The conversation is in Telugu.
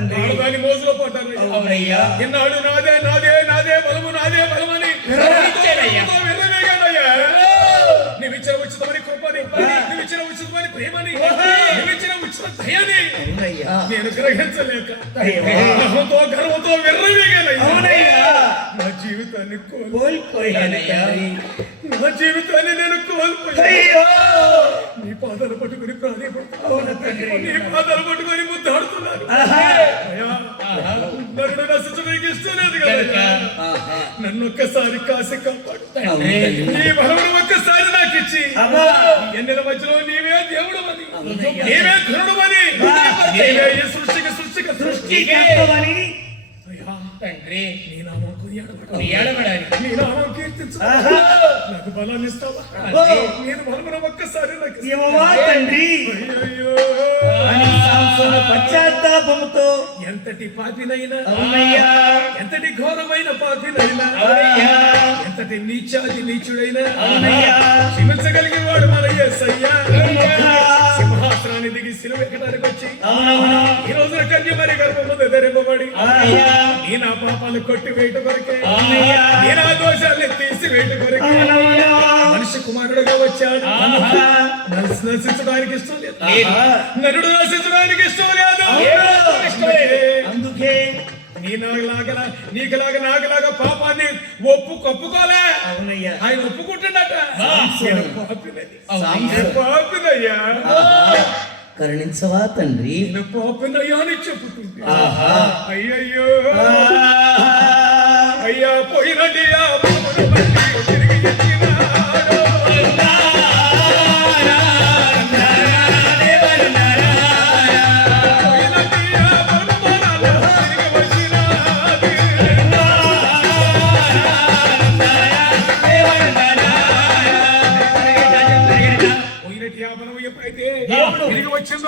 తండ్రి దాని మోజులో పడ్డారు. అవునయ్యా ఎన్నాడు నాదే నాదే నాదే బలము నాదే బలమని విర్రవేగానయ్యా. నీవిచ్చిన ఉచితమని కృపని, నీవిచ్చిన ఉచితమని ప్రేమని, నీవిచ్చిన ఉచిత దయని నేను గ్రహించలేక గర్వంతో విర్రవేగానయ్యా. నా జీవితాన్ని కోల్పోయానయ్యా. నా జీవితాన్ని నేను కోల్పోయా. నీ పాదాలు పట్టుకుని ప్రాణపడుతున్నాను, నీ పాదాలు పట్టుకుని ముద్దాడుతున్నాను. నన్ను నశించడానికి ఇష్టం లేదు కదా. నన్ను ఒక్కసారి కాసి కాపాడు. నీ బలమును ఒక్కసారి నాకు ఇచ్చి ఎన్నెల మధ్యలో నీవే దేవుడు అని, నీవే ఘనుడు అని, నీవే ఈ సృష్టికి తండ్రి నీ నామం కొనియాడబడాలి, నీ నామం కీర్తించు. నాకు బలాన్ని ఇస్తావా? నేను బలమును ఒక్కసారి నాకు ఇవ్వవా తండ్రి? అయ్యయ్యో. పశ్చాత్తాపముతో ఎంతటి పాపినైనా, అవునయ్యా ఎంతటి ఘోరమైన పాపినైనా, అవునయ్యా ఎంతటి నీచాది నీచుడైనా అవునయ్యా క్షమించగలిగిన వాడు మన యేసయ్యా. సింహాసనాన్ని దిగి సిలువ ఎక్కడానికి వచ్చి అవునవును ఈ రోజున కన్యమరి గర్భమున ధరింపబడి అవునయ్యా నీ నా పాపాలు కొట్టి వేట కొరకే, అవునయ్యా నీ నా దోషాన్ని తీసి వేట కొరకే మనిషి కుమారుడుగా వచ్చాడు. నశించడానికి ఇష్టం లేదు, నరుడు నశించడానికి ఇష్టం లేదు. అందుకే నీకులాగా నాకులాగా పాపాన్ని ఒప్పుకోలే. అవునయ్యా ఆయన ఒప్పుకుంటున్నట. పాపినయ్యా, కరుణించవా తండ్రి? నేను పాపినయ్యా అని చెప్పుతుంది. అయ్యయ్యో అయ్యా పోయినండి తిరిగి ఎక్కినాడు. ఎప్పుడైతే తిరిగి వచ్చిందో